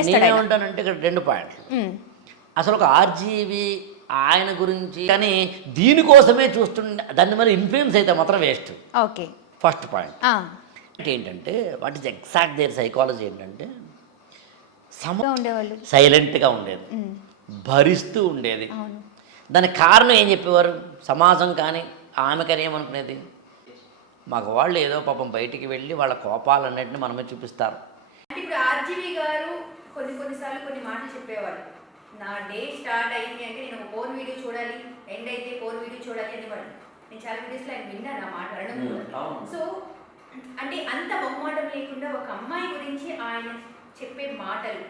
చెప్పేస్తాడు ఆయన. నేనేమంటానంటే ఇక్కడ రెండు పాయింట్లు. ఉమ్, అసలు ఒక ఆర్జీవి ఆయన గురించి కానీ దీనికోసమే చూస్తుండే దాని మీద ఇన్ఫ్లుయెన్స్ అయితే మాత్రం వేస్ట్ ఓకే. ఫస్ట్ పాయింట్ ఆ, ఏంటంటే what is exact their psychology ఏంటంటే సమ ఉండేవాళ్ళు. సైలెంట్గా ఉండేది. ఉమ్, భరిస్తూ ఉండేది. అవును. దానికి కారణం ఏం చెప్పేవారు? సమాజం కానీ ఆమె కానీ ఏమనుకునేది? మగవాళ్ళు ఏదో పాపం బయటికి వెళ్ళి వాళ్ళ కోపాలన్నింటినీ మనమే చూపిస్తారు. అంటే ఇప్పుడు ఆర్జీవి గారు కొన్ని కొన్నిసార్లు కొన్ని మాటలు చెప్పేవాడు నా డే స్టార్ట్ అయింది అంటే నేను ఒక ఫోన్ వీడియో చూడాలి ఎండ్ అయితే ఫోన్ వీడియో చూడాలి అనేవాడు నేను చాలా వీడియోస్లో ఆయన విన్నాను ఆ మాట అనడం. సో అంటే అంత మొహమాటం లేకుండా ఒక అమ్మాయి గురించి ఆయన చెప్పే మాటలు.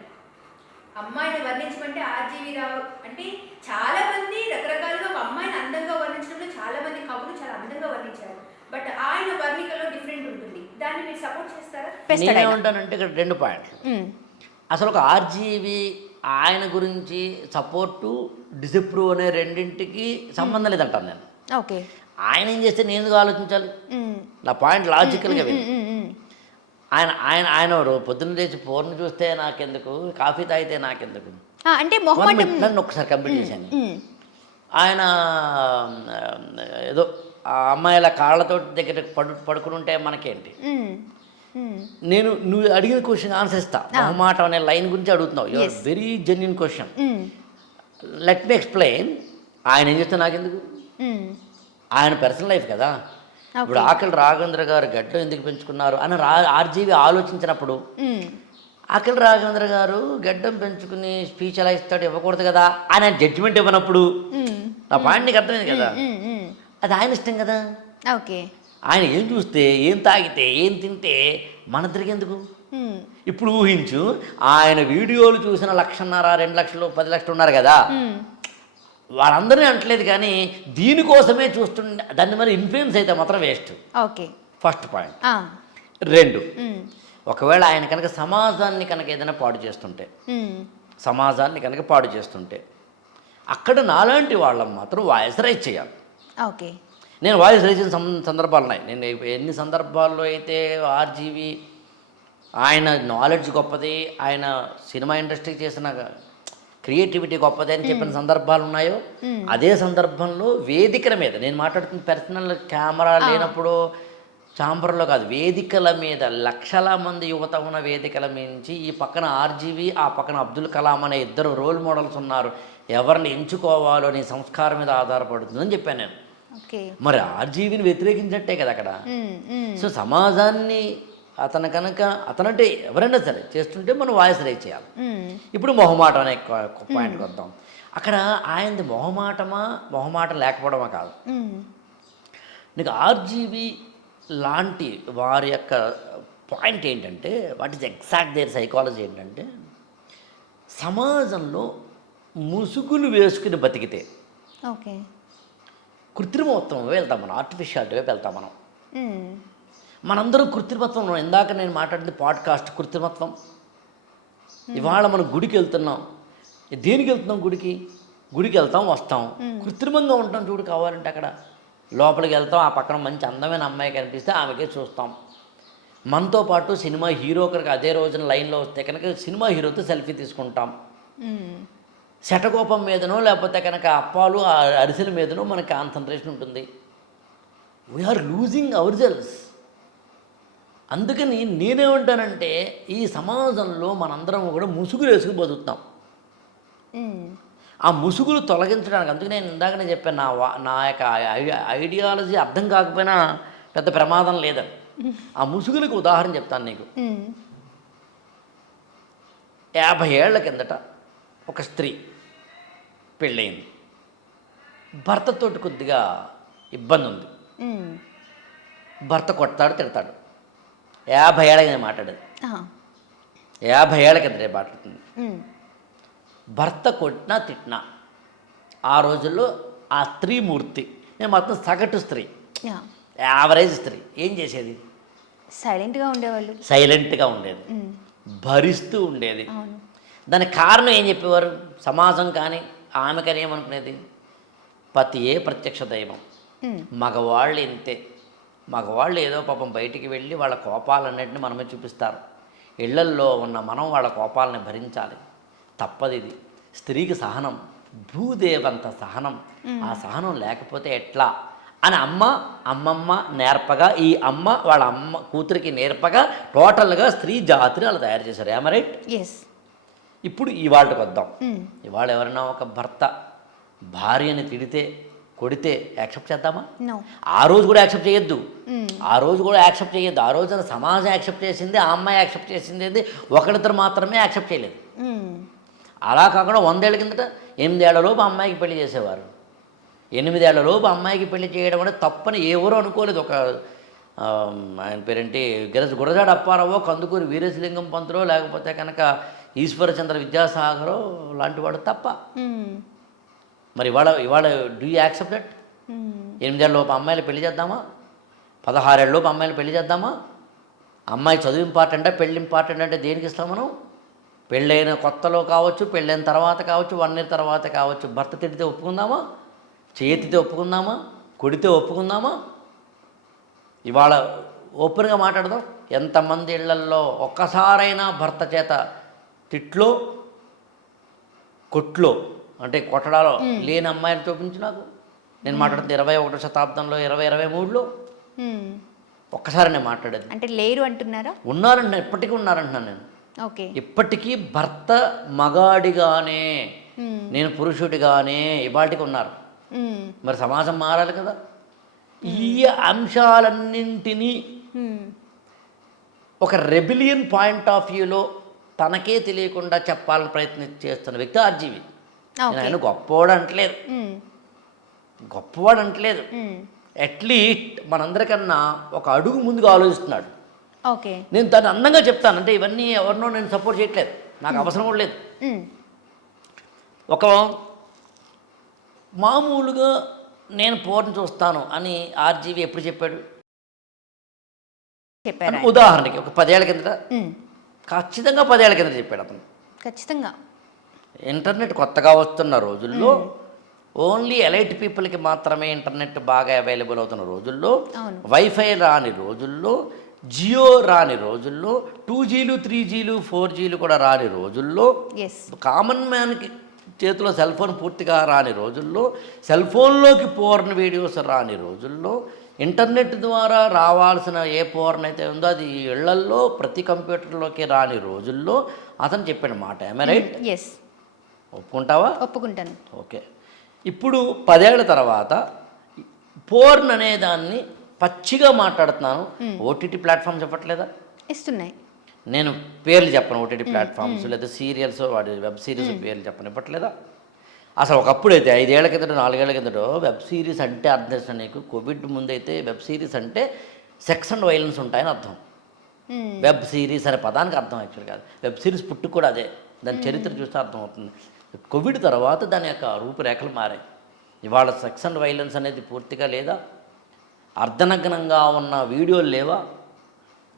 అమ్మాయిని వర్ణించమంటే ఆర్జీవి రావు అంటే చాలా మంది రకరకాలుగా ఒక అమ్మాయిని అందంగా వర్ణించడంలో చాలా మంది కవులు చాలా అందంగా వర్ణించారు. బట్ ఆయన వర్ణికలో డిఫరెంట్ ఉంటుంది. దాన్ని మీరు సపోర్ట్ చేస్తారా. నేనేమంటానంటే ఇక్కడ రెండు పాయింట్లు. అసలు ఒక ఆర్జీవి ఆయన గురించి సపోర్టు డిసప్రూవ్ అనే రెండింటికి సంబంధం లేదంటాను నేను. ఓకే. ఆయన ఏం చేస్తే నేను ఎందుకు ఆలోచించాలి? నా పాయింట్ లాజికల్గా ఉమ్, ఆయన ఆయన ఆయన పొద్దున్న లేచి ఫోన్ చూస్తే నాకెందుకు? కాఫీ తాగితే నాకెందుకు? అంటే నన్ను ఒకసారి కంప్లీట్ చేశాను ఆయన ఏదో ఆ అమ్మాయిల కాళ్ళతో దగ్గర పడు పడుకుని ఉంటే మనకేంటి నేను నువ్వు అడిగిన క్వశ్చన్ ఆన్సర్ ఇస్తా. మొహమాటం అనే లైన్ గురించి అడుగుతున్నావు. Your very genuine question let me explain ఆయన ఏం చెప్తే నాకెందుకు? ఉమ్, ఆయన పర్సనల్ లైఫ్ కదా. ఇప్పుడు ఆకలి రాఘవేంద్ర గారు గడ్డం ఎందుకు పెంచుకున్నారు అని రా ఆర్జీవి ఆలోచించినప్పుడు ఉమ్, ఆకలి రాఘవేంద్ర గారు గడ్డం పెంచుకుని స్పీచ్ ఎలా ఇస్తాడు ఇవ్వకూడదు కదా ఆయన జడ్జిమెంట్ ఇవ్వనప్పుడు నా పాయింట్ నీకు అర్థమైంది కదా. అది ఆయన ఇష్టం కదా. ఓకే ఆయన ఏం చూస్తే ఏం తాగితే ఏం తింటే మన ఎందుకు? ఇప్పుడు ఊహించు ఆయన వీడియోలు చూసిన లక్షన్నర రెండు లక్షలు పది లక్షలు ఉన్నారు కదా. ఉమ్, వాళ్ళందరినీ అంటలేదు కానీ దీనికోసమే చూస్తుండే దాని మీద ఇన్ఫ్లుయెన్స్ అయితే మాత్రం వేస్ట్ ఓకే. ఫస్ట్ పాయింట్ రెండు. ఒకవేళ ఆయన కనుక సమాజాన్ని కనుక ఏదైనా పాడు చేస్తుంటే సమాజాన్ని కనుక పాడు చేస్తుంటే అక్కడ నాలాంటి వాళ్ళని మాత్రం వాయిస్ రైజ్ చేయాలి. ఓకే. నేను వాయిస్ రైజ్ సం- సందర్భాలు ఉన్నాయి. నేను ఎన్ని సందర్భాల్లో అయితే ఆర్జీవి ఆయన నాలెడ్జ్ గొప్పది ఆయన సినిమా ఇండస్ట్రీకి చేసిన క్రియేటివిటీ గొప్పది అని చెప్పిన సందర్భాలు ఉన్నాయో అదే సందర్భంలో వేదికల మీద నేను మాట్లాడుతున్న పర్సనల్ కెమెరా లేనప్పుడు చాంబర్లో కాదు వేదికల మీద లక్షల మంది యువత ఉన్న వేదికల మించి ఈ పక్కన ఆర్జీవి ఆ పక్కన అబ్దుల్ కలాం అనే ఇద్దరు రోల్ మోడల్స్ ఉన్నారు. ఎవరిని ఎంచుకోవాలో నీ సంస్కారం మీద ఆధారపడుతుందని చెప్పాను నేను. మరి ఆర్జీవిని వ్యతిరేకించట్టే కదా అక్కడ. సో సమాజాన్ని అతను కనుక అతనంటే ఎవరైనా సరే చేస్తుంటే మనం వాయిస్ రైజ్ చేయాలి. ఇప్పుడు మొహమాటం అనే పాయింట్కి వద్దాం. అక్కడ ఆయనది మొహమాటమా మొహమాటం లేకపోవడమా కాదు. నీకు ఆర్జీవి లాంటి వారి యొక్క పాయింట్ ఏంటంటే what is exact their psychology ఏంటంటే సమాజంలో ముసుగులు వేసుకుని బతికితే ఓకే. కృత్రిమత్వం వెళ్తాం మనం ఆర్టిఫిషియాలిటీ వైపు వెళ్తాం మనం. మనందరం కృత్రిమత్వం. ఇందాక నేను మాట్లాడింది పాడ్కాస్ట్ కృత్రిమత్వం. ఇవాళ మనం గుడికి వెళ్తున్నాం. దేనికి వెళ్తున్నాం గుడికి? గుడికి వెళ్తాం వస్తాం. కృత్రిమంగా ఉంటాం చూడు కావాలంటే అక్కడ. లోపలికి వెళ్తాం ఆ పక్కన మంచి అందమైన అమ్మాయి కనిపిస్తే ఆమెకే చూస్తాం. మనతో పాటు సినిమా హీరో కనుక అదే రోజున లైన్లో వస్తే కనుక సినిమా హీరోతో సెల్ఫీ తీసుకుంటాం. శటకోపం మీదనో లేకపోతే కనుక అప్పాలు ఆ అరిసెల మీదనో మనకి కాన్సన్ట్రేషన్ ఉంటుంది. వీఆర్ లూజింగ్ అవర్ సెల్స్ అందుకని నేనేమంటానంటే ఈ సమాజంలో మనందరం కూడా ముసుగులు వేసుకుని బతుకుతాం ఆ ముసుగులు తొలగించడానికి అందుకే నేను ఇందాకనే చెప్పాను నా వా నా యొక్క ఐడియాలజీ అర్థం కాకపోయినా పెద్ద ప్రమాదం లేదని ఆ ముసుగులకు ఉదాహరణ చెప్తాను నీకు. యాభై ఏళ్ళ కిందట ఒక స్త్రీ పెళ్ళయింది. భర్తతోటి కొద్దిగా ఇబ్బంది ఉంది భర్త కొడతాడు తిడతాడు. యాభై ఏళ్ళ కింద మాట్లాడేది. యాభై ఏళ్ళ కింద మాట్లాడుతుంది. భర్త కొట్టినా తిట్టినా ఆ రోజుల్లో ఆ స్త్రీ మూర్తి నేను మొత్తం సగటు స్త్రీ. యావరేజ్ స్త్రీ. ఏం చేసేది? సైలెంట్గా ఉండేవాళ్ళు. సైలెంట్గా ఉండేది. భరిస్తూ ఉండేది. దానికి కారణం ఏం చెప్పేవారు? సమాజం కానీ ఆమె కానీ ఏమనుకునేది పతియే ప్రత్యక్ష దైవం? మగవాళ్ళు ఇంతే మగవాళ్ళు ఏదో పాపం బయటికి వెళ్ళి వాళ్ళ కోపాలన్నింటినీ మనమే చూపిస్తారు. ఇళ్ళల్లో ఉన్న మనం వాళ్ళ కోపాలని భరించాలి. తప్పది ఇది స్త్రీకి సహనం భూదేవంత సహనం. ఆ సహనం లేకపోతే ఎట్లా? అని అమ్మ అమ్మమ్మ నేర్పగా ఈ అమ్మ వాళ్ళ అమ్మ కూతురికి నేర్పగా టోటల్గా స్త్రీ జాతిని అలా తయారు చేశారు. ఏమ రైట్ ఎస్ ఇప్పుడు ఇవాళకి వద్దాం. ఇవాళ ఎవరైనా ఒక భర్త భార్యని తిడితే కొడితే యాక్సెప్ట్ చేద్దామా? ఆ రోజు కూడా యాక్సెప్ట్ చేయొద్దు. ఆ రోజు కూడా యాక్సెప్ట్ చేయొద్దు. ఆ రోజున సమాజం యాక్సెప్ట్ చేసింది ఆ అమ్మాయి యాక్సెప్ట్ చేసింది ఏంది? ఒకరిద్దరు మాత్రమే యాక్సెప్ట్ చేయలేదు. అలా కాకుండా వందేళ్ళ కిందట ఎనిమిదేళ్ళలోపు అమ్మాయికి పెళ్ళి చేసేవారు. ఎనిమిదేళ్ళలోపు అమ్మాయికి పెళ్ళి చేయడం అంటే తప్పని ఎవరు అనుకోలేదు. ఒక ఆయన పేరేంటి? గిరజ గురజాడ అప్పారావో కందుకూరి వీరేశలింగం పంతులో లేకపోతే కనుక ఈశ్వరచంద్ర విద్యాసాగరో లాంటి వాడు తప్ప. మరి ఇవాళ ఇవాళ డూ యూ యాక్సెప్ట్ దట్ ఎనిమిదేళ్ళలోపు అమ్మాయిలు పెళ్ళి చేద్దామా? పదహారేళ్ళలోపు అమ్మాయిలు పెళ్ళి చేద్దామా? అమ్మాయి చదువు ఇంపార్టెంటా పెళ్ళి ఇంపార్టెంట్ అంటే దేనికి ఇస్తాం మనం? పెళ్ళైన కొత్తలో కావచ్చు పెళ్ళైన తర్వాత కావచ్చు వన్ ఇయర్ తర్వాత కావచ్చు భర్త తిడితే ఒప్పుకుందామా? చేతితే ఒప్పుకుందామా? కొడితే ఒప్పుకుందామా? ఇవాళ ఓపెన్గా మాట్లాడదాం. ఎంతమంది ఇళ్ళల్లో ఒక్కసారైనా భర్త చేత తిట్లో కొట్లో అంటే కొట్టడాలో లేని అమ్మాయిని చూపించు నాకు. నేను మాట్లాడుతుంది ఇరవై ఒకటో శతాబ్దంలో ఇరవై ఇరవై మూడులో ఒక్కసారి నేను మాట్లాడేది. అంటే లేరు అంటున్నారా? ఉన్నారండి ఇప్పటికీ ఉన్నారంటున్నాను నేను. ఓకే. ఇప్పటికీ భర్త మగాడిగానే నేను పురుషుడిగానే ఇవాటికి ఉన్నారు. మరి సమాజం మారాలి కదా. ఈ అంశాలన్నింటినీ ఒక రెబిలియన్ పాయింట్ ఆఫ్ వ్యూలో తనకే తెలియకుండా చెప్పాలని ప్రయత్నం చేస్తున్న వ్యక్తి ఆర్జీవి. ఆయన గొప్పవాడు అంటలేదు. గొప్పవాడు అంటలేదు. అట్లీస్ట్ మనందరికన్నా ఒక అడుగు ముందుగా ఆలోచిస్తున్నాడు. ఓకే. నేను దాన్ని అందంగా చెప్తాను. అంటే ఇవన్నీ ఎవరినో నేను సపోర్ట్ చేయట్లేదు. నాకు అవసరం కూడా లేదు. ఒక మామూలుగా నేను పోర్ని చూస్తాను అని ఆర్జీవి ఎప్పుడు చెప్పాడు? ఉదాహరణకి ఒక పదేళ్ళ కిందట ఖచ్చితంగా పదేళ్ళ కింద చెప్పాడు అతను. ఖచ్చితంగా. ఇంటర్నెట్ కొత్తగా వస్తున్న రోజుల్లో ఓన్లీ ఎలైట్ పీపుల్కి మాత్రమే ఇంటర్నెట్ బాగా అవైలబుల్ అవుతున్న రోజుల్లో. వైఫై రాని రోజుల్లో జియో రాని రోజుల్లో టూ జీలు త్రీ జీలు ఫోర్ జీలు కూడా రాని రోజుల్లో కామన్ మ్యాన్కి చేతిలో సెల్ ఫోన్ పూర్తిగా రాని రోజుల్లో సెల్ ఫోన్లోకి పోర్న్ వీడియోస్ రాని రోజుల్లో ఇంటర్నెట్ ద్వారా రావాల్సిన ఏ పోర్న్ అయితే ఉందో అది ఇళ్ళల్లో ప్రతి కంప్యూటర్లోకి రాని రోజుల్లో అతను చెప్పిన మాట. రైట్ ఎస్ ఒప్పుకుంటావా? ఒప్పుకుంటాను. ఓకే. ఇప్పుడు పదేళ్ళ తర్వాత పోర్న్ అనే దాన్ని పచ్చిగా మాట్లాడుతున్నాను. ఓటీటీ ప్లాట్ఫామ్ చెప్పట్లేదా? ఇస్తున్నాయి. నేను పేర్లు చెప్పను. ఓటీటీ ప్లాట్ఫామ్స్ లేదా సీరియల్స్ వాటి వెబ్ సిరీస్ పేర్లు చెప్పను. ఇవ్వట్లేదా? అసలు ఒకప్పుడు అయితే ఐదేళ్ళ కిందట నాలుగేళ్ళ కిందట వెబ్ సిరీస్ అంటే అర్థం చేసిన నీకు? కోవిడ్ ముందైతే వెబ్ సిరీస్ అంటే సెక్స్ అండ్ వైలెన్స్ ఉంటాయని అర్థం. వెబ్ సిరీస్ అనే పదానికి అర్థం యాక్చువల్ కాదు. వెబ్ సిరీస్ పుట్టు కూడా అదే. దాని చరిత్ర చూస్తే అర్థమవుతుంది. కోవిడ్ తర్వాత దాని యొక్క రూపురేఖలు మారాయి. ఇవాళ సెక్స్ అండ్ వైలెన్స్ అనేది పూర్తిగా లేదా? అర్ధనగ్నంగా ఉన్న వీడియోలు లేవా?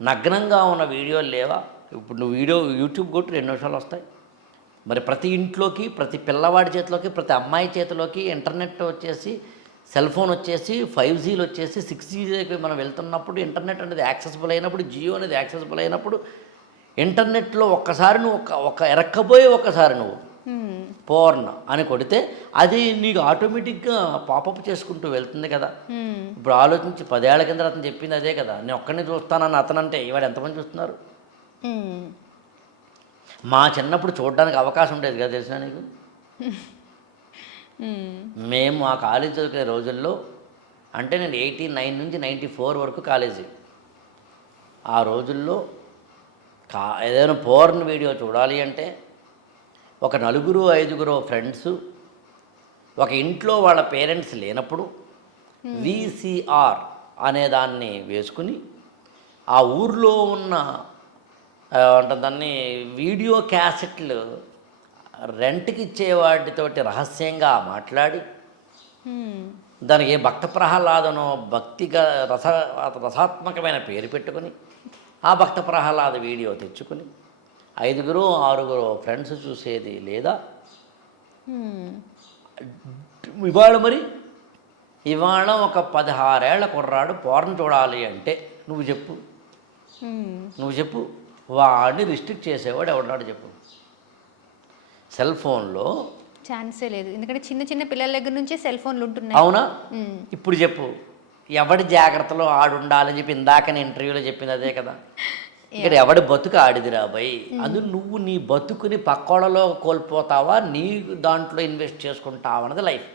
నగ్నంగా ఉన్న వీడియోలు లేవా? ఇప్పుడు నువ్వు వీడియో యూట్యూబ్ కొట్టి రెండు నిమిషాలు వస్తాయి. మరి ప్రతి ఇంట్లోకి ప్రతి పిల్లవాడి చేతిలోకి ప్రతి అమ్మాయి చేతిలోకి ఇంటర్నెట్ వచ్చేసి సెల్ ఫోన్ వచ్చేసి ఫైవ్ జీలు వచ్చేసి సిక్స్ జీలోకి మనం వెళ్తున్నప్పుడు ఇంటర్నెట్ అనేది యాక్సెసిబుల్ అయినప్పుడు జియో అనేది యాక్సెసిబుల్ అయినప్పుడు ఇంటర్నెట్లో ఒక్కసారి నువ్వు ఒక ఒక ఎరక్కపోయి ఒక్కసారి నువ్వు. పోర్న్ అని కొడితే అది నీకు ఆటోమేటిక్గా పాపప్ చేసుకుంటూ వెళ్తుంది కదా. ఇప్పుడు ఆలోచించి పదేళ్ళ కింద అతను చెప్పింది అదే కదా నేను ఒక్కడిని చూస్తానని అతనంటే ఇవాడు ఎంతమంది చూస్తున్నారు. మా చిన్నప్పుడు చూడడానికి అవకాశం ఉండేది కదా తెలిసిన నీకు మ్మ్. ఆ కాలేజ్ చదువుకునే రోజుల్లో అంటే నేను ఎయిటీ నైన్ నుంచి నైంటీ ఫోర్ వరకు కాలేజీ ఆ రోజుల్లో కా ఏదైనా పోర్న్ వీడియో చూడాలి అంటే ఒక నలుగురు ఐదుగురు ఫ్రెండ్స్ ఒక ఇంట్లో వాళ్ళ పేరెంట్స్ లేనప్పుడు విసిఆర్ అనే దాన్ని వేసుకుని ఆ ఊర్లో ఉన్న దాన్ని వీడియో క్యాసెట్లు రెంట్కి ఇచ్చేవాటితోటి రహస్యంగా మాట్లాడి. దానికి ఏ భక్త ప్రహ్లాదనో భక్తిగా రస రసాత్మకమైన పేరు పెట్టుకొని ఆ భక్త ప్రహ్లాద వీడియో తెచ్చుకొని ఐదుగురు ఆరుగురు ఫ్రెండ్స్ చూసేది లేదా. ఇవాళ మరి ఇవాళ ఒక పదహారేళ్ళ కుర్రాడు పోర్న్ చూడాలి అంటే నువ్వు చెప్పు. నువ్వు చెప్పు వాడిని రిస్ట్రిక్ట్ చేసేవాడు ఎవడన్నాడు చెప్పు. సెల్ ఫోన్లో ఛాన్సే లేదు. ఎందుకంటే చిన్న చిన్న పిల్లల దగ్గర నుంచే సెల్ ఫోన్లు ఉంటున్నాయి. అవునా. ఇప్పుడు చెప్పు. ఎవడి జాగ్రత్తలో ఆడు ఉండాలని చెప్పి ఇందాక నేను ఇంటర్వ్యూలో చెప్పింది అదే కదా. ఇక్కడ ఎవడి బతుకు ఆడిదిరా బై అందు నువ్వు నీ బతుకుని పక్కోళ్ళలో కోల్పోతావా? నీ దాంట్లో ఇన్వెస్ట్ చేసుకుంటావా అన్నది లైఫ్.